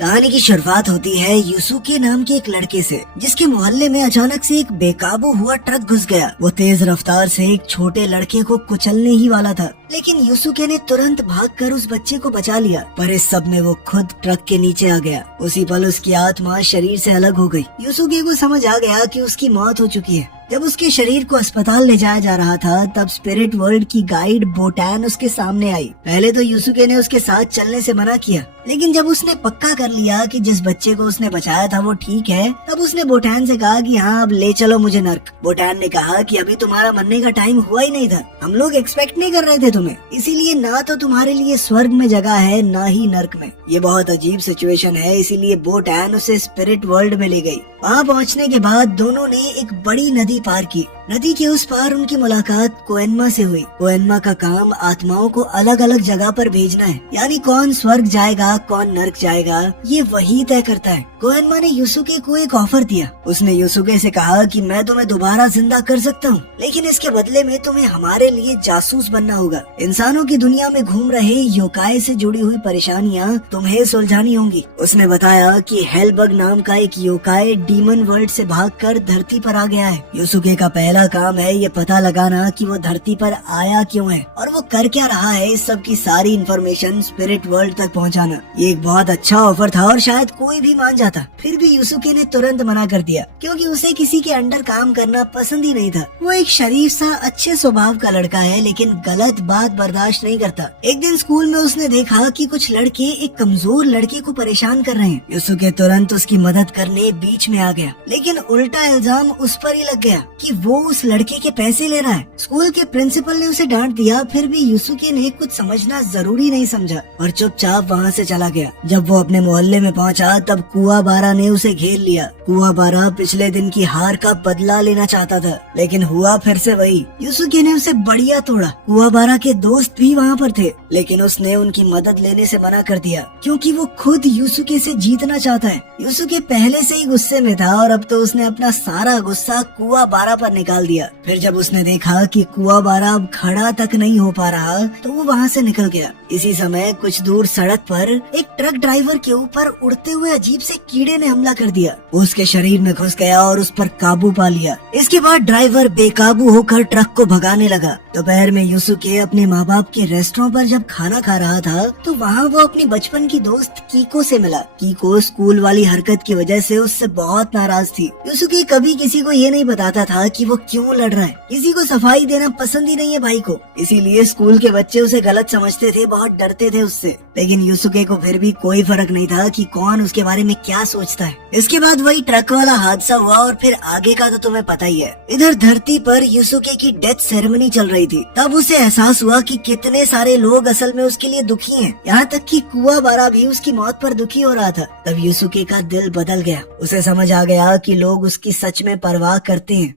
कहानी की शुरुआत होती है यूसुके नाम के एक लड़के से, जिसके मोहल्ले में अचानक से एक बेकाबू हुआ ट्रक घुस गया। वो तेज रफ्तार से एक छोटे लड़के को कुचलने ही वाला था, लेकिन यूसुके ने तुरंत भागकर उस बच्चे को बचा लिया। पर इस सब में वो खुद ट्रक के नीचे आ गया। उसी पल उसकी आत्मा शरीर से अलग हो गई। यूसुके को समझ आ गया कि उसकी मौत हो चुकी है। जब उसके शरीर को अस्पताल ले जाया जा रहा था, तब स्पिरिट वर्ल्ड की गाइड बोटैन उसके सामने आई। पहले तो यूसुके ने उसके साथ चलने से मना किया, लेकिन जब उसने पक्का कर लिया कि जिस बच्चे को उसने बचाया था वो ठीक है, तब उसने बोटैन से कहा कि हाँ, अब ले चलो मुझे नर्क। बोटैन ने कहा कि अभी तुम्हारा मरने का टाइम हुआ ही नहीं था, हम लोग एक्सपेक्ट नहीं कर रहे थे तुम्हें, इसीलिए ना तो तुम्हारे लिए स्वर्ग में जगह है ना ही नर्क में। ये बहुत अजीब सिचुएशन है, इसीलिए बोटैन उसे स्पिरिट वर्ल्ड में ले गई। वहाँ पहुँचने के बाद दोनों ने एक बड़ी नदी पार की। नदी के उस पार उनकी मुलाकात कोएनमा से हुई। कोएनमा का काम आत्माओं को अलग अलग जगह पर भेजना है, यानी कौन स्वर्ग जाएगा कौन नर्क जाएगा ये वही तय करता है। कोएनमा ने यूसुके को एक ऑफर दिया। उसने यूसुके से कहा कि मैं तुम्हें दोबारा जिंदा कर सकता हूँ, लेकिन इसके बदले में तुम्हें हमारे लिए जासूस बनना होगा। इंसानों की दुनिया में घूम रहे योकाई से जुड़ी हुई परेशानियाँ तुम्हें सुलझानी होंगी। उसने बताया कि हेलबग नाम का एक योकाई डीमन वर्ल्ड से भागकर धरती पर आ गया है। यूसुके का पहला काम है ये पता लगाना कि वो धरती पर आया क्यों है और वो कर क्या रहा है। इस सब की सारी इन्फॉर्मेशन स्पिरिट वर्ल्ड तक पहुंचाना। ये एक बहुत अच्छा ऑफर था और शायद कोई भी मान जाता। फिर भी यूसुके ने तुरंत मना कर दिया, क्योंकि उसे किसी के अंडर काम करना पसंद ही नहीं था। वो एक शरीफ सा अच्छे स्वभाव का लड़का है, लेकिन गलत बात बर्दाश्त नहीं करता। एक दिन स्कूल में उसने देखा कि कुछ लड़के एक कमजोर लड़के को परेशान कर रहे हैं। यूसुके तुरंत उसकी मदद करने बीच में आ गया, लेकिन उल्टा इल्जाम उस पर ही लग गया कि वो उस लड़के के पैसे ले रहा है। स्कूल के प्रिंसिपल ने उसे डांट दिया, फिर भी यूसुके ने कुछ समझना जरूरी नहीं समझा और चुपचाप वहाँ से चला गया। जब वो अपने मोहल्ले में पहुँचा, तब कुआबारा ने उसे घेर लिया। कुआबारा पिछले दिन की हार का बदला लेना चाहता था, लेकिन हुआ फिर से वही। यूसुके ने उसे बढ़िया तोड़ा। कुआबारा के दोस्त भी वहाँ पर थे, लेकिन उसने उनकी मदद लेने से मना कर दिया, क्योंकि वो खुद यूसुके से जीतना चाहता है। यूसुके पहले से ही गुस्से में था और अब तो उसने अपना सारा गुस्सा कुआबारा पर निकाल दिया। फिर जब उसने देखा कि कुआबारा अब खड़ा तक नहीं हो पा रहा, तो वो वहाँ से निकल गया। इसी समय कुछ दूर सड़क पर एक ट्रक ड्राइवर के ऊपर उड़ते हुए अजीब से कीड़े ने हमला कर दिया। वो उसके शरीर में घुस गया और उस पर काबू पा लिया। इसके बाद ड्राइवर बेकाबू होकर ट्रक को भगाने लगा। दोपहर में यूसुके अपने माँ बाप के रेस्टोरेंट पर जब खाना खा रहा था, तो वहाँ वो अपनी बचपन की दोस्त कीको से मिला। कीको स्कूल वाली हरकत की वजह से उससे बहुत नाराज थी। यूसुके कभी किसी को ये नहीं बताता था कि वो क्यों लड़ रहा है। किसी को सफाई देना पसंद ही नहीं है भाई को, इसीलिए स्कूल के बच्चे उसे गलत समझते थे, बहुत डरते थे उससे। लेकिन यूसुके को फिर भी कोई फर्क नहीं था कि कौन उसके बारे में क्या सोचता है। इसके बाद वही ट्रक वाला हादसा हुआ और फिर आगे का तो तुम्हें पता ही है। इधर धरती पर यूसुके की डेथ सेरेमनी चल रही थी। तब उसे एहसास हुआ कि कितने सारे लोग असल में उसके लिए दुखी हैं। यहाँ तक कि कुआबारा भी उसकी मौत पर दुखी हो रहा था। तब यूसुके का दिल बदल गया। उसे समझ आ गया कि लोग उसकी सच में परवाह करते हैं।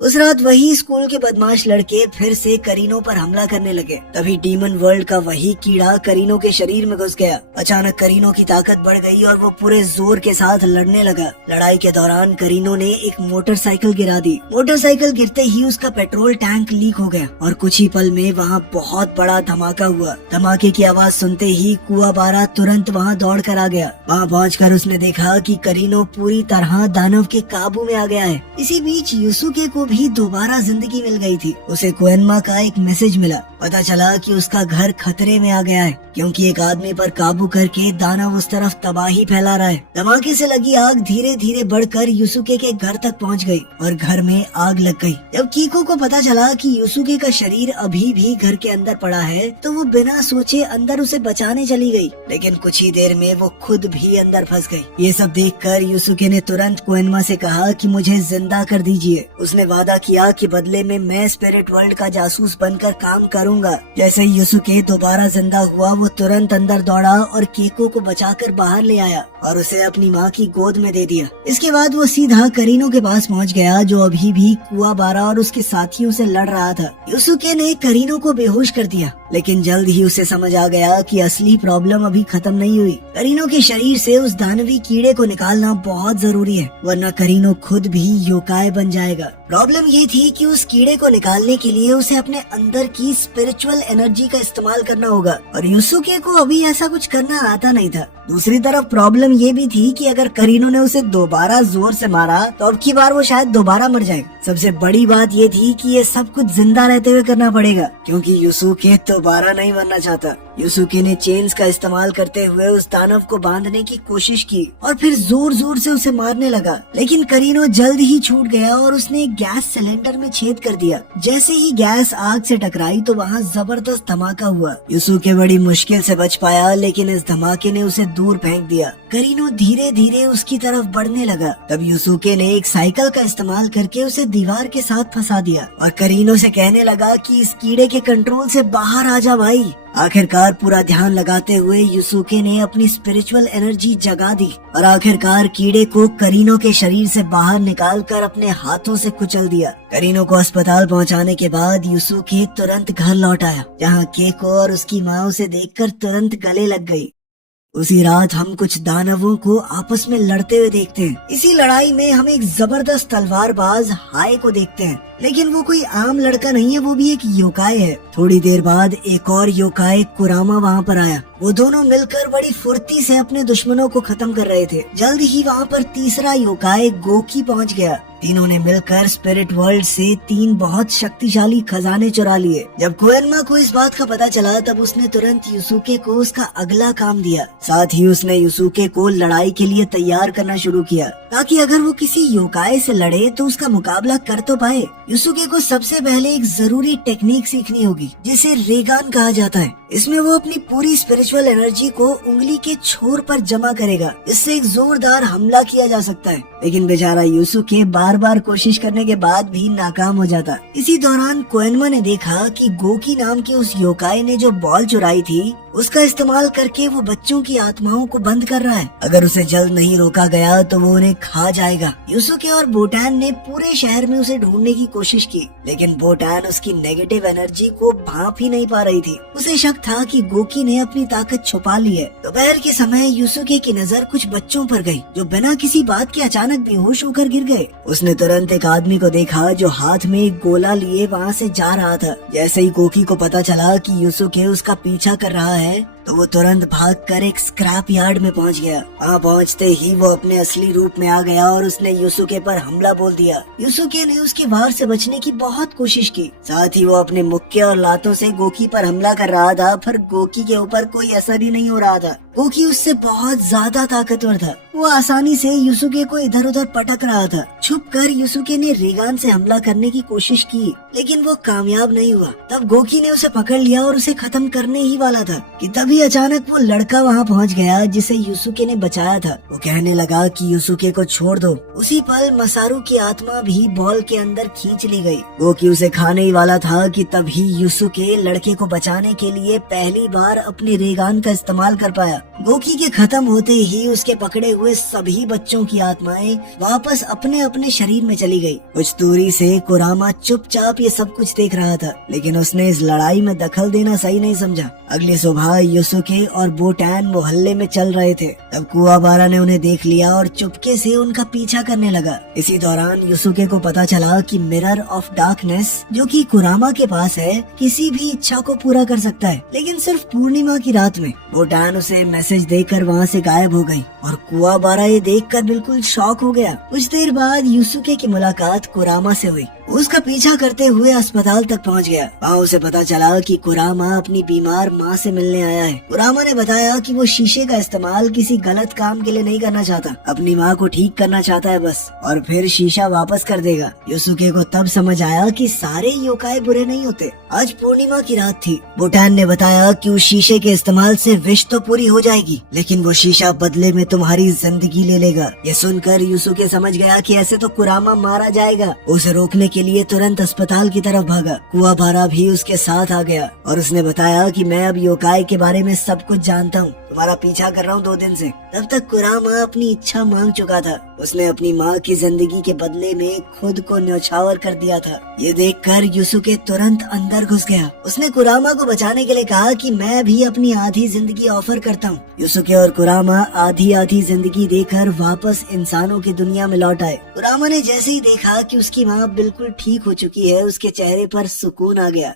उस रात वही स्कूल के बदमाश लड़के फिर से करीनो पर हमला करने लगे। तभी डीमन वर्ल्ड का वही कीड़ा करीनो के शरीर में घुस गया। अचानक करीनो की ताकत बढ़ गई और वो पूरे जोर के साथ लड़ने लगा। लड़ाई के दौरान करीनो ने एक मोटरसाइकिल गिरा दी। मोटरसाइकिल गिरते ही उसका पेट्रोल टैंक लीक हो गया और कुछ ही पल में वहाँ बहुत बड़ा धमाका हुआ। धमाके की आवाज सुनते ही कुआबारा तुरंत वहाँ दौड़ कर आ गया। वहाँ पहुँचकर उसने देखा कि करीनो पूरी तरह दानव के काबू में आ गया है। इसी बीच यूसुके को भी दोबारा जिंदगी मिल गई थी। उसे कोएनमा का एक मैसेज मिला। पता चला कि उसका घर खतरे में आ गया है, क्योंकि एक आदमी पर काबू करके दानव उस तरफ तबाही फैला रहा है। धमाके से लगी आग धीरे धीरे बढ़कर यूसुके के घर तक पहुंच गई और घर में आग लग गई। जब कीको को पता चला कि यूसुके का शरीर अभी भी घर के अंदर पड़ा है, तो वो बिना सोचे अंदर उसे बचाने चली गई, लेकिन कुछ ही देर में वो खुद भी अंदर फंस गई। ये सब देखकर यूसुके ने तुरंत कोएनमा से कहा कि मुझे जिंदा कर दीजिए। उसने वादा किया कि बदले में मैं स्पिरिट वर्ल्ड का जासूस बनकर काम करूंगा। जैसे ही यूसुके दोबारा जिंदा हुआ, वो तुरंत अंदर दौड़ा और कीको को बचाकर बाहर ले आया और उसे अपनी माँ की गोद में दे दिया। इसके बाद वो सीधा करीनो के पास पहुँच गया, जो अभी भी कुआबारा और उसके साथियों से लड़ रहा था। यूसुके ने करीनो को बेहोश कर दिया, लेकिन जल्द ही उसे समझ आ गया कि असली प्रॉब्लम अभी खत्म नहीं हुई। करीनो के शरीर से उस दानवी कीड़े को निकालना बहुत जरूरी है, वरना करीनो खुद भी योकाई बन जाएगा। प्रॉब्लम ये थी कि उस कीड़े को निकालने के लिए उसे अपने अंदर की स्पिरिचुअल एनर्जी का इस्तेमाल करना होगा, और युसुके को अभी ऐसा कुछ करना आता नहीं था। दूसरी तरफ प्रॉब्लम ये भी थी कि अगर करीनो ने उसे दोबारा जोर से मारा तो अब की बार वो शायद दोबारा मर जाएगा। सबसे बड़ी बात ये थी कि ये सब कुछ जिंदा रहते हुए करना पड़ेगा, क्योंकि युसुके दोबारा नहीं मरना चाहता। युसुके ने चेन्स का इस्तेमाल करते हुए उस दानव को बांधने की कोशिश की और फिर जोर जोर से उसे मारने लगा, लेकिन करीनो जल्द ही छूट गया और उसने एक गैस सिलेंडर में छेद कर दिया। जैसे ही गैस आग से टकराई तो वहाँ जबरदस्त धमाका हुआ। युसुके बड़ी मुश्किल से बच पाया, लेकिन इस धमाके ने उसे दूर फेंक दिया। करीनो धीरे धीरे उसकी तरफ बढ़ने लगा। तब युसुके ने एक साइकिल का इस्तेमाल करके उसे दीवार के साथ फंसा दिया और करीनो से कहने लगा कि इस कीड़े के कंट्रोल से बाहर आ जा भाई। आखिरकार पूरा ध्यान लगाते हुए युसुके ने अपनी स्पिरिचुअल एनर्जी जगा दी और आखिरकार कीड़े को करीनो के शरीर से बाहर निकालकर अपने हाथों से कुचल दिया। करीनो को अस्पताल पहुंचाने के बाद युसुके तुरंत घर लौट आया, जहां केको और उसकी माँ उसे देखकर तुरंत गले लग गई। उसी रात हम कुछ दानवों को आपस में लड़ते हुए देखते हैं। इसी लड़ाई में हम एक जबरदस्त तलवारबाज हाय को देखते हैं, लेकिन वो कोई आम लड़का नहीं है, वो भी एक योकाई है। थोड़ी देर बाद एक और योकाई कुरामा वहाँ पर आया। वो दोनों मिलकर बड़ी फुर्ती से अपने दुश्मनों को खत्म कर रहे थे। जल्द ही वहाँ पर तीसरा योकाई गोकी पहुँच गया। तीनों ने मिलकर स्पिरिट वर्ल्ड से 3 बहुत शक्तिशाली खजाने चुरा लिए। जब कोएनमा को इस बात का पता चला तब उसने तुरंत युसुके को उसका अगला काम दिया। साथ ही उसने युसुके को लड़ाई के लिए तैयार करना शुरू किया, ताकि अगर वो किसी योकाई से लड़े तो उसका मुकाबला कर तो पाए। युसुके को सबसे पहले एक जरूरी टेक्निक सीखनी होगी, जिसे रेगान कहा जाता है। इसमें वो अपनी पूरी स्पिरिचुअल एनर्जी को उंगली के छोर पर जमा करेगा। इससे एक जोरदार हमला किया जा सकता है, लेकिन बेचारा युसुके बार बार कोशिश करने के बाद भी नाकाम हो जाता। इसी दौरान कोएनमा ने देखा कि गोकी नाम के उस योकाई ने जो बॉल चुराई थी उसका इस्तेमाल करके वो बच्चों की आत्माओं को बंद कर रहा है। अगर उसे जल्द नहीं रोका गया तो वो उन्हें खा जाएगा। युसुके और बोटान ने पूरे शहर में उसे ढूंढने की कोशिश की, लेकिन बोटान उसकी नेगेटिव एनर्जी को भांप ही नहीं पा रही थी। उसे शक था कि गोकी ने अपनी ताकत छुपा ली है। दोपहर के समय युसुके की नजर कुछ बच्चों पर गई, जो बिना किसी बात के अचानक बेहोश होकर गिर गए। उसने तुरंत एक आदमी को देखा जो हाथ में एक गोला लिए वहाँ से जा रहा था। जैसे ही गोकी को पता चला कि युसुके उसका पीछा कर रहा है तो वो तुरंत भागकर एक स्क्रैप यार्ड में पहुंच गया। वहाँ पहुंचते ही वो अपने असली रूप में आ गया और उसने युसुके पर हमला बोल दिया। युसुके ने उसके वार से बचने की बहुत कोशिश की, साथ ही वो अपने मुक्के और लातों से गोकी पर हमला कर रहा था, पर गोकी के ऊपर कोई असर ही नहीं हो रहा था। गोकी उससे बहुत ज्यादा ताकतवर था। वो आसानी से युसुके को इधर उधर पटक रहा था। छुपकर युसुके ने रेगान से हमला करने की कोशिश की, लेकिन वो कामयाब नहीं हुआ। तब गोकी ने उसे पकड़ लिया और उसे खत्म करने ही वाला था कि तभी अचानक वो लड़का वहाँ पहुँच गया जिसे युसुके ने बचाया था। वो कहने लगा कि युसुके को छोड़ दो। उसी पल मसारू की आत्मा भी बॉल के अंदर खींच ली गई। गोकी उसे खाने ही वाला था कि तभी युसुके लड़के को बचाने के लिए पहली बार अपने रेगान का इस्तेमाल कर पाया। गोकी के खत्म होते ही उसके पकड़े हुए सभी बच्चों की आत्माएं वापस अपने अपने शरीर में चली गई। कुछ दूरी से कुरामा चुपचाप ये सब कुछ देख रहा था, लेकिन उसने इस लड़ाई में दखल देना सही नहीं समझा। अगली सुबह युसुके और बोटान मोहल्ले में चल रहे थे। तब कुआबारा ने उन्हें देख लिया और चुपके से उनका पीछा करने लगा। इसी दौरान युसुके को पता चला कि मिरर ऑफ डार्कनेस जो कि कुरामा के पास है, किसी भी इच्छा को पूरा कर सकता है, लेकिन सिर्फ पूर्णिमा की रात में। बोटान उसे मैसेज देकर वहाँ से गायब हो गई और कुआबारा ये देखकर बिल्कुल शॉक हो गया। कुछ देर बाद युसुके की मुलाकात कुरामा से हुई। उसका पीछा करते हुए अस्पताल तक पहुंच गया। वहाँ उसे पता चला कि कुरामा अपनी बीमार माँ से मिलने आया है। कुरामा ने बताया कि वो शीशे का इस्तेमाल किसी गलत काम के लिए नहीं करना चाहता, अपनी माँ को ठीक करना चाहता है बस, और फिर शीशा वापस कर देगा। युसुके को तब समझ आया कि सारे योकाई बुरे नहीं होते। आज पूर्णिमा की रात थी। बोटान ने बताया कि उस शीशे के इस्तेमाल से विश तो पूरी हो जाएगी, लेकिन वो शीशा बदले में तुम्हारी जिंदगी ले लेगा। ये सुनकर युसुके समझ गया कि ऐसे तो कुरामा मारा जाएगा। उसे रोकने के लिए तुरंत अस्पताल की तरफ भागा। कुआबारा भी उसके साथ आ गया और उसने बताया कि मैं अब योकाई के बारे में सब कुछ जानता हूँ, तुम्हारा पीछा कर रहा हूँ 2 दिन से। तब तक कुरामा अपनी इच्छा मांग चुका था। उसने अपनी माँ की जिंदगी के बदले में खुद को न्यौछावर कर दिया था। ये देखकर युसुके तुरंत अंदर घुस गया। उसने कुरामा को बचाने के लिए कहा कि मैं भी अपनी आधी जिंदगी ऑफर करता हूँ। युसुके और कुरामा आधी आधी जिंदगी देकर वापस इंसानों की दुनिया में लौट आए। कुरामा ने जैसे ही देखा कि उसकी माँ बिल्कुल ठीक हो चुकी है, उसके चेहरे पर सुकून आ गया।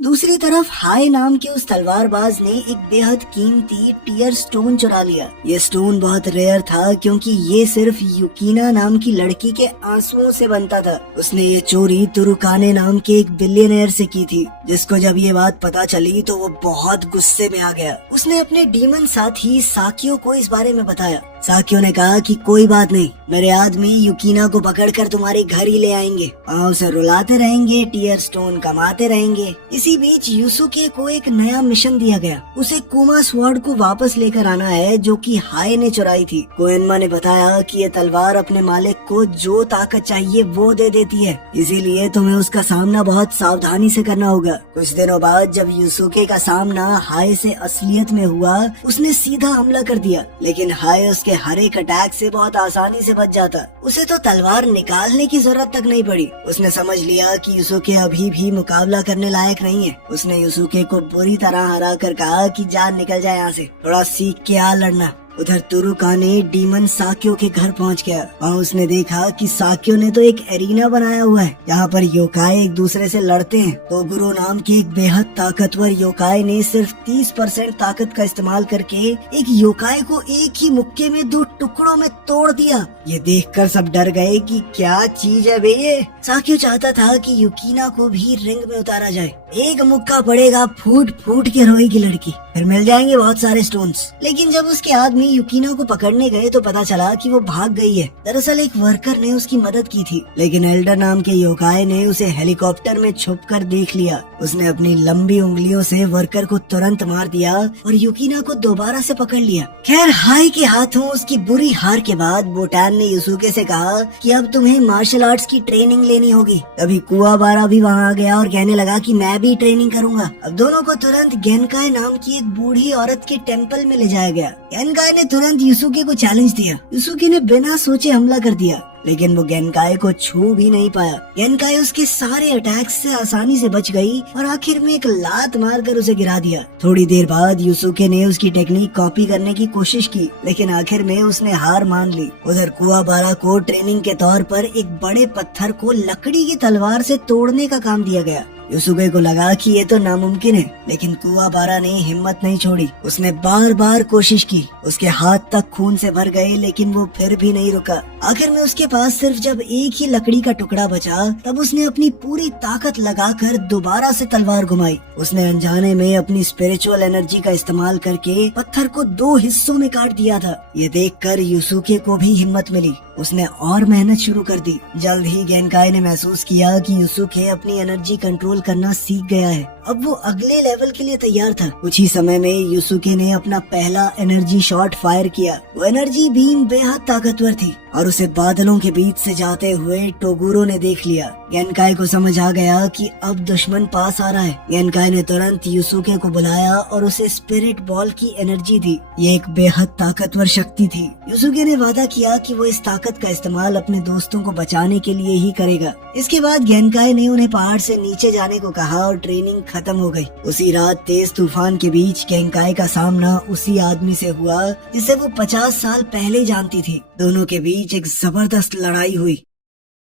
दूसरी तरफ हाय नाम के उस तलवारबाज ने एक बेहद कीमती टीयर स्टोन चुरा लिया। ये स्टोन बहुत रेयर था क्योंकि ये सिर्फ युकीना नाम की लड़की के आंसुओं से बनता था। उसने ये चोरी तुरुकाने नाम के एक बिलियनर से की थी, जिसको जब ये बात पता चली तो वो बहुत गुस्से में आ गया। उसने अपने डीमन साथी साकियो को इस बारे में बताया। साकियो ने कहा कि कोई बात नहीं, मेरे आदमी युकीना को पकड़कर तुम्हारे घर ही ले आएंगे, वहाँ उसे रुलाते रहेंगे, टीयर स्टोन कमाते रहेंगे। इसी बीच युसुके को एक नया मिशन दिया गया। उसे कुमा स्वॉर्ड को वापस लेकर आना है जो कि हाय ने चुराई थी। कोएनमा ने बताया कि ये तलवार अपने मालिक को जो ताकत चाहिए वो दे देती है, इसीलिए तुम्हें उसका सामना बहुत सावधानी से करना होगा। कुछ दिनों बाद जब युसुके का सामना हाय से असलियत में हुआ, उसने सीधा हमला कर दिया, लेकिन हाय उसके हर एक अटैक से बहुत आसानी से बच जाता। उसे तो तलवार निकालने की जरूरत तक नहीं पड़ी। उसने समझ लिया कि युसुके अभी भी मुकाबला करने लायक नहीं है। उसने युसुके को बुरी तरह हरा कर कहा कि जान निकल जाए यहाँ से, थोड़ा सीख के आ लड़ना। उधर तुरुकाने डीमन साकियो के घर पहुंच गया। वहाँ उसने देखा कि साकियो ने तो एक एरिना बनाया हुआ है जहाँ पर योकाई एक दूसरे से लड़ते हैं। तो गुरु नाम के एक बेहद ताकतवर योकाई ने सिर्फ 30% ताकत का इस्तेमाल करके एक योकाई को एक ही मुक्के में 2 टुकड़ों में तोड़ दिया। ये देखकर सब डर गए कि क्या चीज है बे ये। साकियो चाहता था कि युकीना को भी रिंग में उतारा जाए। एक मुक्का पड़ेगा, फूट फूट के रोएगी लड़की, फिर मिल जाएंगे बहुत सारे स्टोन्स। लेकिन जब उसके आदमी युकीना को पकड़ने गए तो पता चला कि वो भाग गई है। दरअसल एक वर्कर ने उसकी मदद की थी, लेकिन एल्डर नाम के योकाई ने उसे हेलीकॉप्टर में छुपकर देख लिया। उसने अपनी लंबी उंगलियों से वर्कर को तुरंत मार दिया और युकीना को दोबारा से पकड़ लिया। खैर हाय के हाथों उसकी बुरी हार के बाद बोटान ने युसुके से कहा कि अब तुम्हें मार्शल आर्ट्स की ट्रेनिंग लेनी होगी। तभी कुवाबारा भी वहाँ आ गया और कहने लगा कि मैं भी ट्रेनिंग करूंगा। अब दोनों को तुरंत गेनकाई नाम की एक बूढ़ी औरत के टेम्पल में ले जाया गया। गेनकाई ने तुरंत युसुके को चैलेंज दिया। युसुके ने बिना सोचे हमला कर दिया, लेकिन वो गेनकाई को छू भी नहीं पाया। गेनकाई उसके सारे अटैक्स से आसानी से बच गई और आखिर में एक लात मारकर उसे गिरा दिया। थोड़ी देर बाद युसुके ने उसकी टेक्निक कॉपी करने की कोशिश की, लेकिन आखिर में उसने हार मान ली। उधर कुवाबारा को ट्रेनिंग के तौर पर एक बड़े पत्थर को लकड़ी की तलवार से तोड़ने का काम दिया गया। युसुके को लगा कि ये तो नामुमकिन है, लेकिन कुवाबारा ने हिम्मत नहीं छोड़ी। उसने बार बार कोशिश की, उसके हाथ तक खून से भर गए, लेकिन वो फिर भी नहीं रुका। आखिर में उसके पास सिर्फ जब एक ही लकड़ी का टुकड़ा बचा, तब उसने अपनी पूरी ताकत लगाकर दोबारा से तलवार घुमाई। उसने अनजाने में अपनी स्पिरिचुअल एनर्जी का इस्तेमाल करके पत्थर को 2 हिस्सों में काट दिया था। ये देखकर युसुके को भी हिम्मत मिली। उसने और मेहनत शुरू कर दी। जल्द ही गेनकाई ने महसूस किया कि युसुके अपनी एनर्जी कंट्रोल करना सीख गया है। अब वो अगले लेवल के लिए तैयार था। कुछ ही समय में युसुके ने अपना पहला एनर्जी शॉट फायर किया। वो एनर्जी बीम बेहद ताकतवर थी और उसे बादलों के बीच से जाते हुए टोगुरो ने देख लिया। गेनकाई को समझ आ गया कि अब दुश्मन पास आ रहा है। गेनकाई ने तुरंत युसुके को बुलाया और उसे स्पिरिट बॉल की एनर्जी दी। ये एक बेहद ताकतवर शक्ति थी। युसुके ने वादा किया कि वो इस ताकत का इस्तेमाल अपने दोस्तों को बचाने के लिए ही करेगा। इसके बाद गेनकाई ने उन्हें पहाड़ से नीचे जाने को कहा और ट्रेनिंग खत्म हो गई। उसी रात तेज तूफान के बीच गेनकाई का सामना उसी आदमी से हुआ जिसे वो 50 साल पहले जानती थी। दोनों के बीच एक जबरदस्त लड़ाई हुई।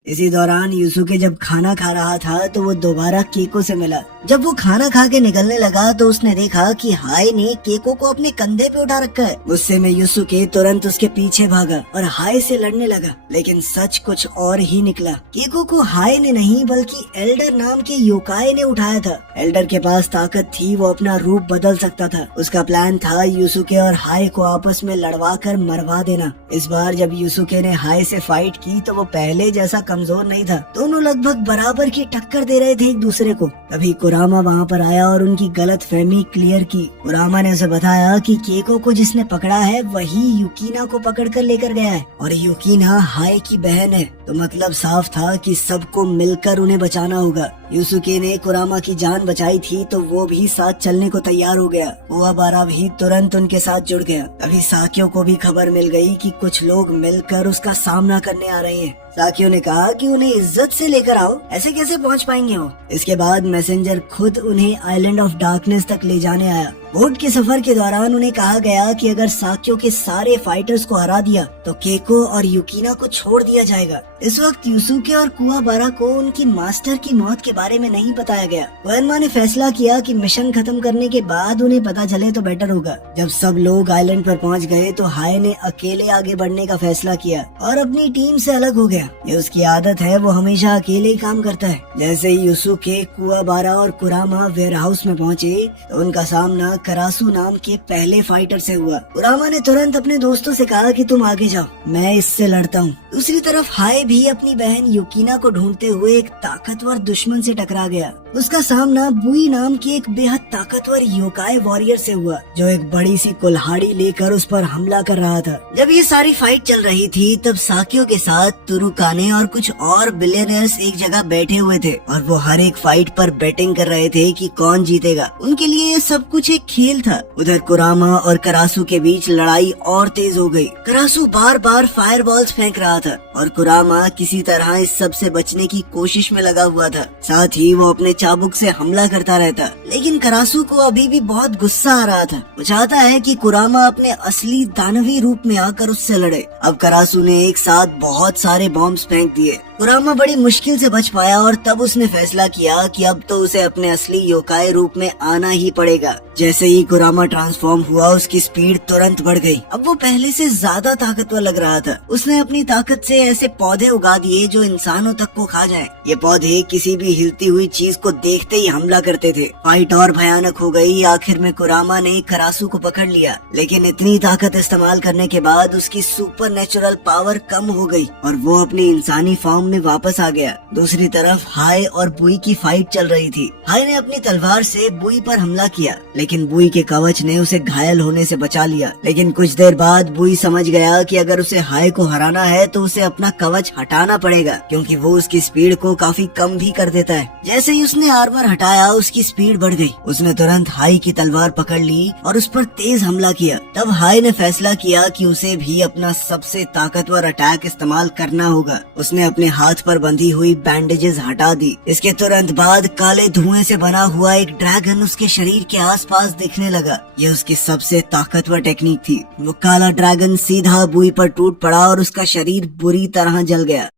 इसी दौरान युसुके जब खाना खा रहा था तो वो दोबारा केको से मिला। जब वो खाना खा के निकलने लगा तो उसने देखा कि हाय ने केको को अपने कंधे पे उठा रखा है। गुस्से में युसुके तुरंत उसके पीछे भागा और हाय से लड़ने लगा, लेकिन सच कुछ और ही निकला। केको को हाय ने नहीं बल्कि एल्डर नाम के योकाई ने उठाया था। एल्डर के पास ताकत थी, वो अपना रूप बदल सकता था। उसका प्लान था युसुके और हाय को आपस में लड़वा कर मरवा देना। इस बार जब युसुके ने हाय से फाइट की तो वो पहले जैसा कमजोर नहीं था। दोनों लगभग बराबर की टक्कर दे रहे थे एक दूसरे को। तभी कुरामा वहाँ पर आया और उनकी गलत फहमी क्लियर की। कुरामा ने उसे बताया कि केको को जिसने पकड़ा है वही युकीना को पकड़कर लेकर गया है और युकीना हाय की बहन है। तो मतलब साफ था कि सबको मिलकर उन्हें बचाना होगा। यूसुके ने कुरामा की जान बचाई थी तो वो भी साथ चलने को तैयार हो गया। कुवाबारा भी तुरंत उनके साथ जुड़ गया। अभी साकियो को भी खबर मिल गई कि कुछ लोग मिलकर उसका सामना करने आ रहे हैं। साकियो ने कहा कि उन्हें इज्जत से लेकर आओ, ऐसे कैसे पहुंच पाएंगे वो। इसके बाद मैसेंजर खुद उन्हें आइलैंड ऑफ डार्कनेस तक ले जाने आया। बोट के सफर के दौरान उन्हें कहा गया कि अगर साकियो के सारे फाइटर्स को हरा दिया तो केको और युकिना को छोड़ दिया जाएगा। इस वक्त यूसुके और कुवाबारा को उनकी मास्टर की मौत के बारे में नहीं बताया गया। वनमा ने फैसला किया कि मिशन खत्म करने के बाद उन्हें पता चले तो बेटर होगा। जब सब लोग आइलैंड पर पहुंच गए तो हाय ने अकेले आगे बढ़ने का फैसला किया और अपनी टीम से अलग हो गया। ये उसकी आदत है, वो हमेशा अकेले ही काम करता है। जैसे ही यूसुके, कुवाबारा और कुरामा वेयर हाउस में पहुँचे तो उनका सामना करासू नाम के पहले फाइटर से हुआ। कुरामा ने तुरंत अपने दोस्तों से कहा कि तुम आगे जाओ, मैं इससे लड़ता हूँ। दूसरी तरफ हाय भी अपनी बहन युकिना को ढूंढते हुए एक ताकतवर दुश्मन से टकरा गया। उसका सामना बुई नाम की एक बेहद ताकतवर योकाई वॉरियर से हुआ जो एक बड़ी सी कुल्हाड़ी लेकर उस पर हमला कर रहा था। जब ये सारी फाइट चल रही थी तब साकियो के साथ तुरुकाने और कुछ और बिलियनर्स एक जगह बैठे हुए थे और वो हर एक फाइट पर बेटिंग कर रहे थे कि कौन जीतेगा। उनके लिए ये सब कुछ एक खेल था। उधर कुरामा और करासू के बीच लड़ाई और तेज हो गई। करासू बार बार फायर बॉल्स फेंक रहा था और कुरामा किसी तरह इस सब से बचने की कोशिश में लगा हुआ था। साथ ही वो अपने चाबुक से हमला करता रहता, लेकिन करासू को अभी भी बहुत गुस्सा आ रहा था। वो चाहता है कि कुरामा अपने असली दानवी रूप में आकर उससे लड़े। अब करासू ने एक साथ बहुत सारे बॉम्ब्स फेंक दिए। कुरामा बड़ी मुश्किल से बच पाया और तब उसने फैसला किया कि अब तो उसे अपने असली योकाई रूप में आना ही पड़ेगा। जैसे ही कुरामा ट्रांसफॉर्म हुआ उसकी स्पीड तुरंत बढ़ गई। अब वो पहले से ज्यादा ताकतवर लग रहा था। उसने अपनी ताकत से ऐसे पौधे उगा दिए जो इंसानों तक को खा जाएं। ये पौधे किसी भी हिलती हुई चीज को देखते ही हमला करते थे। फाइट और भयानक हो गई। आखिर में कुरामा ने करासू को पकड़ लिया, लेकिन इतनी ताकत इस्तेमाल करने के बाद उसकी सुपर नेचुरल पावर कम हो गई और वो अपनी इंसानी फॉर्म में वापस आ गया। दूसरी तरफ हाय और बुई की फाइट चल रही थी। हाय ने अपनी तलवार से बुई पर हमला किया, लेकिन बुई के कवच ने उसे घायल होने से बचा लिया। लेकिन कुछ देर बाद बुई समझ गया कि अगर उसे हाय को हराना है तो उसे अपना कवच हटाना पड़ेगा, क्योंकि वो उसकी स्पीड को काफी कम भी कर देता है। जैसे ही उसने आर्मर हटाया उसकी स्पीड बढ़ गई। उसने तुरंत हाय की तलवार पकड़ ली और उस पर तेज हमला किया। तब हाय ने फैसला किया कि उसे भी अपना सबसे ताकतवर अटैक इस्तेमाल करना होगा। उसने अपने हाथ पर बंधी हुई बैंडेजेस हटा दी। इसके तुरंत बाद काले धुएं से बना हुआ एक ड्रैगन उसके शरीर के आसपास दिखने लगा। ये उसकी सबसे ताकतवर टेक्निक थी। वो काला ड्रैगन सीधा बुई पर टूट पड़ा और उसका शरीर बुरी तरह जल गया।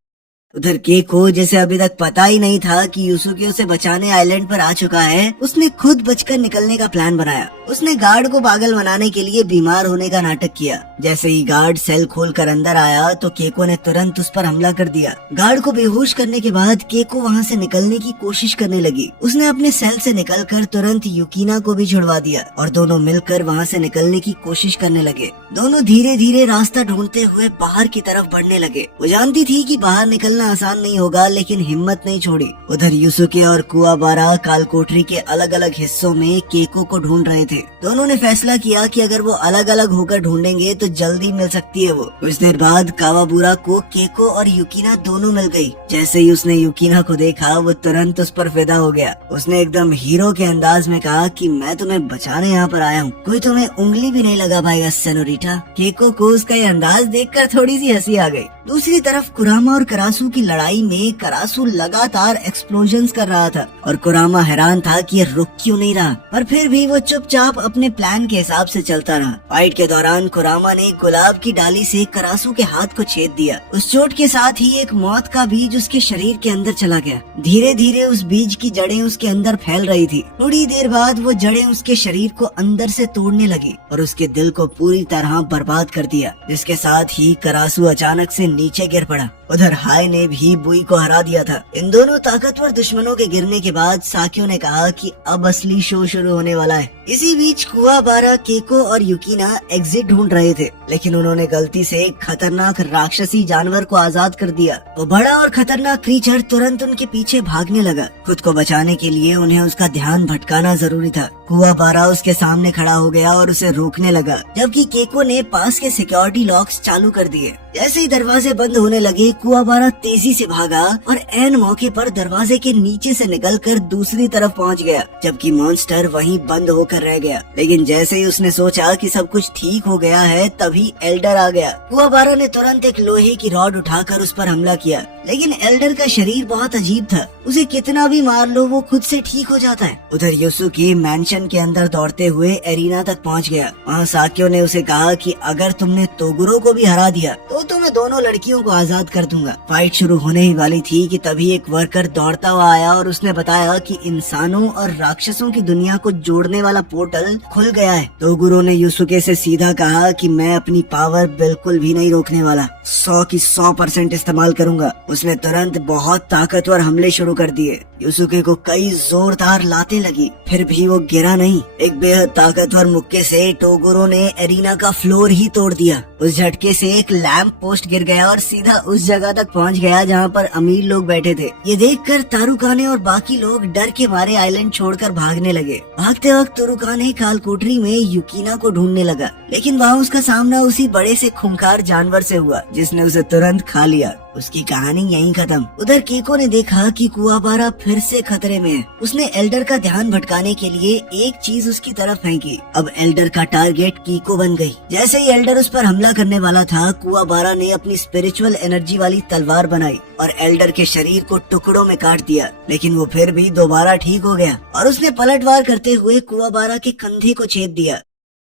उधर केको, जिसे अभी तक पता ही नहीं था कि यूसुके उसे बचाने आइलैंड पर आ चुका है, उसने खुद बचकर निकलने का प्लान बनाया। उसने गार्ड को पागल बनाने के लिए बीमार होने का नाटक किया। जैसे ही गार्ड सेल खोलकर अंदर आया तो केको ने तुरंत उस पर हमला कर दिया। गार्ड को बेहोश करने के बाद केको वहाँ से निकलने की कोशिश करने लगी। उसने अपने सेल से निकलकर तुरंत युकिना को भी छुड़वा दिया और दोनों मिलकर वहाँ से निकलने की कोशिश करने लगे। दोनों धीरे धीरे रास्ता ढूंढते हुए बाहर की तरफ बढ़ने लगे। वो जानती थी कि बाहर निकलना आसान नहीं होगा, लेकिन हिम्मत नहीं छोड़ी। उधर यूसुके और कुवाबारा कालकोठरी के अलग अलग हिस्सों में केको को ढूंढ रहे थे। दोनों ने फैसला किया कि अगर वो अलग अलग होकर ढूंढेंगे तो जल्दी मिल सकती है वो। कुछ देर बाद कावाबुरा को केको और युकिना दोनों मिल गई। जैसे ही उसने युकिना को देखा वो तुरंत उस पर फिदा हो गया। उसने एकदम हीरो के अंदाज में कहा कि मैं तुम्हें बचाने यहाँ पर आया हूँ, कोई तुम्हें उंगली भी नहीं लगा पाएगा सेनोरिटा। केको को उसका ये अंदाज देखकर थोड़ी सी हंसी आ गई। दूसरी तरफ कुरामा और करासू की लड़ाई में करासू लगातार एक्सप्लोजन्स कर रहा था और कुरामा हैरान था कि ये रुक क्यों नहीं रहा, पर फिर भी वो चुपचाप अपने प्लान के हिसाब से चलता रहा। फाइट के दौरान कुरामा ने गुलाब की डाली से करासू के हाथ को छेद दिया। उस चोट के साथ ही एक मौत का बीज उसके शरीर के अंदर चला गया। धीरे धीरे उस बीज की जड़ें उसके अंदर फैल रही थी। थोड़ी देर बाद वो जड़ें उसके शरीर को अंदर से तोड़ने लगी और उसके दिल को पूरी तरह बर्बाद कर दिया, जिसके साथ ही करासू अचानक से नीचे गिर पड़ा। उधर हाय ने भी बुई को हरा दिया था। इन दोनों ताकतवर दुश्मनों के गिरने के बाद साकियो ने कहा कि अब असली शो शुरू होने वाला है। इसी बीच कुवाबारा, केको और युकिना एग्जिट ढूंढ रहे थे, लेकिन उन्होंने गलती से एक खतरनाक राक्षसी जानवर को आजाद कर दिया। वो बड़ा और खतरनाक क्रीचर तुरंत उनके पीछे भागने लगा। खुद को बचाने के लिए उन्हें उसका ध्यान भटकाना जरूरी था। कुवाबारा उसके सामने खड़ा हो गया और उसे रोकने लगा, जबकि केको ने पास के सिक्योरिटी लॉक्स चालू कर दिए। जैसे ही दरवाजे बंद होने लगे, कुवाबारा तेजी से भागा और ऐन मौके पर दरवाजे के नीचे से निकलकर दूसरी तरफ पहुंच गया, जबकि मॉन्स्टर वहीं बंद होकर रह गया। लेकिन जैसे ही उसने सोचा कि सब कुछ ठीक हो गया है, तभी एल्डर आ गया। कुवाबारा ने तुरंत एक लोहे की रॉड उठाकर उस पर हमला किया, लेकिन एल्डर का शरीर बहुत अजीब था। उसे कितना भी मार लो वो खुद से ठीक हो जाता है। उधर युसुकी मैंशन के अंदर दौड़ते हुए एरिना तक पहुंच गया। वहाँ साक्यो ने उसे कहा कि अगर तुमने तोगुरो को भी हरा दिया तो मैं दोनों लड़कियों को आजाद कर दूंगा। फाइट शुरू होने ही वाली थी कि तभी एक वर्कर दौड़ता हुआ आया और उसने बताया कि इंसानों और राक्षसों की दुनिया को जोड़ने वाला पोर्टल खुल गया है। तोगुरो ने युसुके से सीधा कहा कि मैं अपनी पावर बिल्कुल भी नहीं रोकने वाला, 100 की 100% इस्तेमाल करूंगा। उसने तुरंत बहुत ताकतवर हमले शुरू कर दिए। युसुके को कई जोरदार लातें लगी, फिर भी वो गिरा नहीं। एक बेहद ताकतवर मुक्के से टोगुरो ने एरिना का फ्लोर ही तोड़ दिया। उस झटके से एक लैंप पोस्ट गिर गया और सीधा उस जगह तक पहुंच गया जहां पर अमीर लोग बैठे थे। ये देखकर तारुकाने और बाकी लोग डर के मारे आइलैंड छोड़कर भागने लगे। भागते वक्त तारुकाने कालकोठरी में युकिना को ढूंढने लगा, लेकिन वहाँ उसका सामना उसी बड़े से खूंखार जानवर से हुआ जिसने उसे तुरंत खा लिया। उसकी कहानी यहीं खत्म। उधर केको ने देखा कि कुवाबारा फिर से खतरे में है। उसने एल्डर का ध्यान भटकाने के लिए एक चीज उसकी तरफ फेंकी। अब एल्डर का टारगेट कीको बन गई। जैसे ही एल्डर उस पर हमला करने वाला था, कुवाबारा ने अपनी स्पिरिचुअल एनर्जी वाली तलवार बनाई और एल्डर के शरीर को टुकड़ों में काट दिया। लेकिन वो फिर भी दोबारा ठीक हो गया और उसने पलटवार करते हुए कुवाबारा के कंधे को छेद दिया।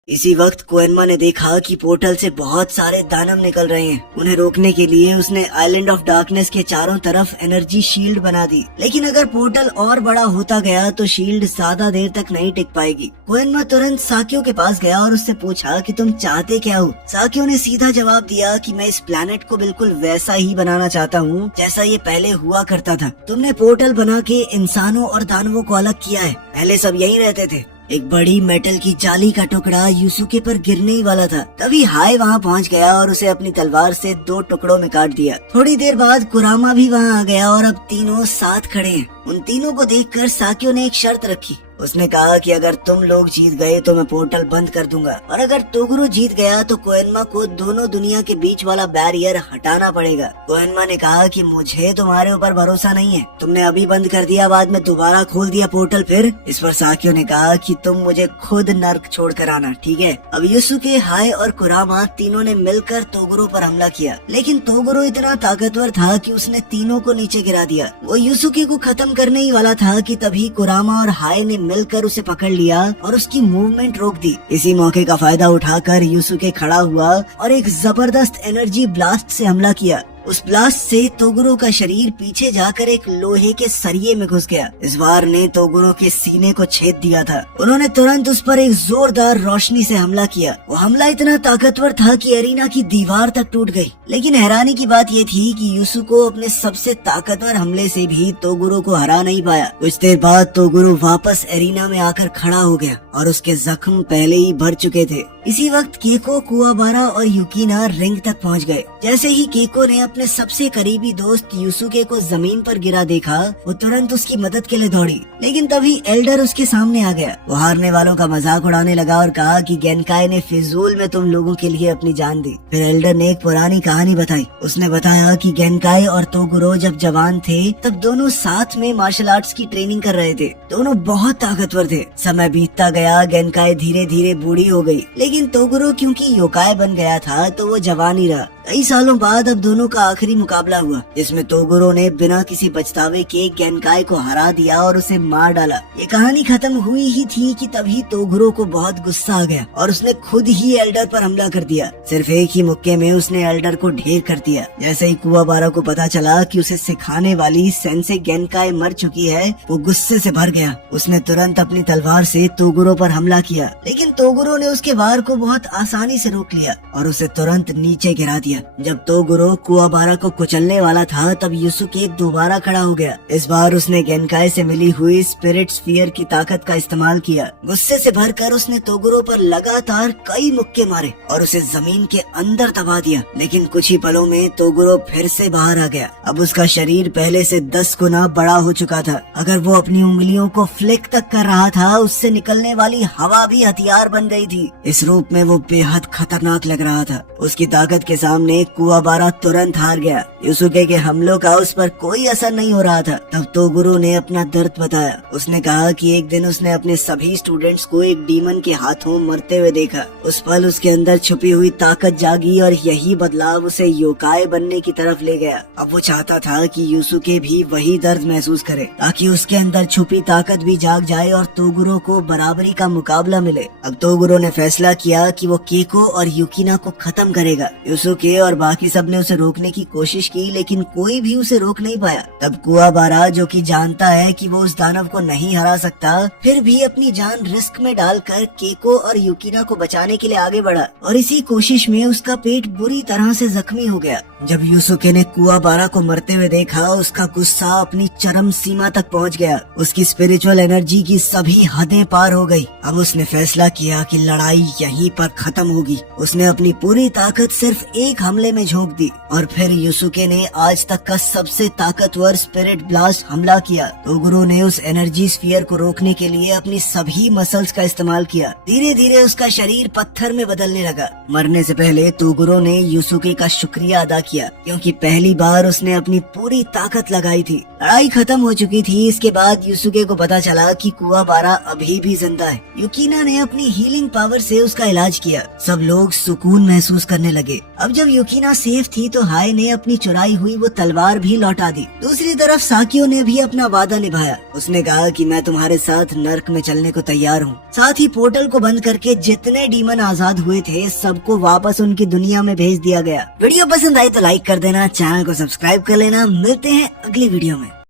इसी वक्त कोएन्मा ने देखा कि पोर्टल से बहुत सारे दानव निकल रहे हैं। उन्हें रोकने के लिए उसने आइलैंड ऑफ डार्कनेस के चारों तरफ एनर्जी शील्ड बना दी, लेकिन अगर पोर्टल और बड़ा होता गया तो शील्ड ज्यादा देर तक नहीं टिक पाएगी। कोएन्मा तुरंत साक्यो के पास गया और उससे पूछा कि तुम चाहते क्या हो। साक्यो ने सीधा जवाब दिया कि मैं इस प्लेनेट को बिल्कुल वैसा ही बनाना चाहता हूँ जैसा ये पहले हुआ करता था। तुमने पोर्टल बना के इंसानों और दानवों को अलग किया है, पहले सब यही रहते थे। एक बड़ी मेटल की जाली का टुकड़ा युसुके पर गिरने ही वाला था, तभी हाय वहाँ पहुँच गया और उसे अपनी तलवार से 2 टुकड़ों में काट दिया। थोड़ी देर बाद कुरामा भी वहाँ आ गया और अब तीनों साथ खड़े हैं। उन तीनों को देखकर साक्यो ने एक शर्त रखी। उसने कहा कि अगर तुम लोग जीत गए तो मैं पोर्टल बंद कर दूंगा, और अगर तोगुरो जीत गया तो कोएन्मा को दोनों दुनिया के बीच वाला बैरियर हटाना पड़ेगा। कोएन्मा ने कहा कि मुझे तुम्हारे ऊपर भरोसा नहीं है, तुमने अभी बंद कर दिया, बाद में दोबारा खोल दिया पोर्टल फिर। इस पर साक्यो ने कहा कि तुम मुझे खुद नर्क छोड़ कर आना, ठीक है। अब युसुके, हाय और कुरामा तीनों ने मिलकर तोगुरो पर हमला किया, लेकिन तोगुरो इतना ताकतवर था कि उसने तीनों को नीचे गिरा दिया। वो युसुके को खत्म करने ही वाला था कि तभी कुरामा और हाय ने मिलकर उसे पकड़ लिया और उसकी मूवमेंट रोक दी। इसी मौके का फायदा उठाकर युसुके खड़ा हुआ और एक जबरदस्त एनर्जी ब्लास्ट से हमला किया। उस ब्लास्ट से तोगुरो का शरीर पीछे जाकर एक लोहे के सरिये में घुस गया। इस वार ने तोगुरो के सीने को छेद दिया था। उन्होंने तुरंत उस पर एक जोरदार रोशनी से हमला किया। वो हमला इतना ताकतवर था कि एरिना की दीवार तक टूट गई। लेकिन हैरानी की बात ये थी कि युसुको अपने सबसे ताकतवर हमले से भी तोगुरो को हरा नहीं पाया। कुछ देर बाद तोगुरो वापस एरिना में आकर खड़ा हो गया और उसके जख्म पहले ही भर चुके थे। इसी वक्त केको, कुवाबारा और युकिना रिंग तक पहुंच गए। जैसे ही केको ने अपने सबसे करीबी दोस्त युसुके को जमीन पर गिरा देखा, वो तुरंत उसकी मदद के लिए दौड़ी, लेकिन तभी एल्डर उसके सामने आ गया। वो हारने वालों का मजाक उड़ाने लगा और कहा कि गेनकाई ने फिजूल में तुम लोगों के लिए अपनी जान दी। फिर एल्डर ने एक पुरानी कहानी बताई। उसने बताया कि गेनकाई और तोगुरो जब जवान थे तब दोनों साथ में मार्शल आर्ट्स की ट्रेनिंग कर रहे थे। दोनों बहुत ताकतवर थे। समय बीतता गया, गेनकाई धीरे धीरे बूढ़ी हो गई, लेकिन तोगुरो क्योंकि योकाई बन गया था तो वो जवान ही रहा। कई सालों बाद अब दोनों का आखिरी मुकाबला हुआ, जिसमें तोगुरो ने बिना किसी पछतावे के गेनकाई को हरा दिया और उसे मार डाला। ये कहानी खत्म हुई ही थी कि तभी तोगुरो को बहुत गुस्सा आ गया और उसने खुद ही एल्डर पर हमला कर दिया। सिर्फ एक ही मुक्के में उसने एल्डर को ढेर कर दिया। जैसे ही कुवाबारा को पता चला कि उसे सिखाने वाली सेंसे गेनकाई मर चुकी है, वो गुस्से से भर गया। उसने तुरंत अपनी तलवार से तोगुरो पर हमला किया, लेकिन तोगुरो ने उसके वार को बहुत आसानी से रोक लिया और उसे तुरंत नीचे गिरा दिया। दिया। जब तोगुरो कुवाबारा को कुचलने वाला था तब युसुके दोबारा खड़ा हो गया। इस बार उसने गेनकाई से मिली हुई स्पिरिट स्फीयर की ताकत का इस्तेमाल किया। गुस्से से भरकर उसने तोगुरो पर लगातार कई मुक्के मारे और उसे जमीन के अंदर दबा दिया। लेकिन कुछ ही पलों में तोगुरो फिर से बाहर आ गया। अब उसका शरीर पहले से 10 गुना बड़ा हो चुका था। अगर वो अपनी उंगलियों को फ्लिक तक कर रहा था, उससे निकलने वाली हवा भी हथियार बन गई थी। इस रूप में वो बेहद खतरनाक लग रहा था। उसकी ताकत के सामने कुवाबारा तुरंत हार गया। युसुके के हमलों का उस पर कोई असर नहीं हो रहा था। तब तोगुरो ने अपना दर्द बताया। उसने कहा कि एक दिन उसने अपने सभी स्टूडेंट्स को एक डीमन के हाथों मरते हुए देखा। उस पल उसके अंदर छुपी हुई ताकत जागी और यही बदलाव उसे योकाई बनने की तरफ ले गया। अब वो चाहता था कि युसुके भी वही दर्द महसूस करे ताकि उसके अंदर छुपी ताकत भी जाग जाए और तोगुरो को बराबरी का मुकाबला मिले। अब तोगुरो ने फैसला किया कि वो केको और युकिना को खत्म करेगा। युसुके और बाकी सब ने उसे रोकने की कोशिश की, लेकिन कोई भी उसे रोक नहीं पाया। तब कुवाबारा, जो कि जानता है कि वो उस दानव को नहीं हरा सकता, फिर भी अपनी जान रिस्क में डालकर केको और युकिना को बचाने के लिए आगे बढ़ा और इसी कोशिश में उसका पेट बुरी तरह से जख्मी हो गया। जब युसुके ने कुवाबारा को मरते हुए देखा, उसका गुस्सा अपनी चरम सीमा तक पहुंच गया। उसकी स्पिरिचुअल एनर्जी की सभी हदें पार हो गई। अब उसने फैसला किया कि लड़ाई यहीं पर खत्म होगी। उसने अपनी पूरी ताकत सिर्फ एक हमले में झोंक दी और फिर युसुके ने आज तक का सबसे ताकतवर स्पिरिट ब्लास्ट हमला किया। तोगुरो ने उस एनर्जी स्फीयर को रोकने के लिए अपनी सभी मसल्स का इस्तेमाल किया। धीरे धीरे उसका शरीर पत्थर में बदलने लगा। मरने से पहले तोगुरो ने युसुके का शुक्रिया अदा किया, क्योंकि पहली बार उसने अपनी पूरी ताकत लगाई थी। लड़ाई खत्म हो चुकी थी। इसके बाद युसुके को पता चला कि कुवाबारा अभी भी जिंदा है। युकिना ने अपनी हीलिंग पावर से उसका इलाज किया। सब लोग सुकून महसूस करने लगे। अब जब युकिना सेफ थी तो हाय ने अपनी चुराई हुई वो तलवार भी लौटा दी। दूसरी तरफ साकियो ने भी अपना वादा निभाया। उसने कहा कि मैं तुम्हारे साथ नर्क में चलने को तैयार हूँ। साथ ही पोर्टल को बंद करके जितने डीमन आजाद हुए थे सबको वापस उनकी दुनिया में भेज दिया गया। वीडियो पसंद आई तो लाइक कर देना, चैनल को सब्सक्राइब कर लेना। मिलते हैं अगली वीडियो में।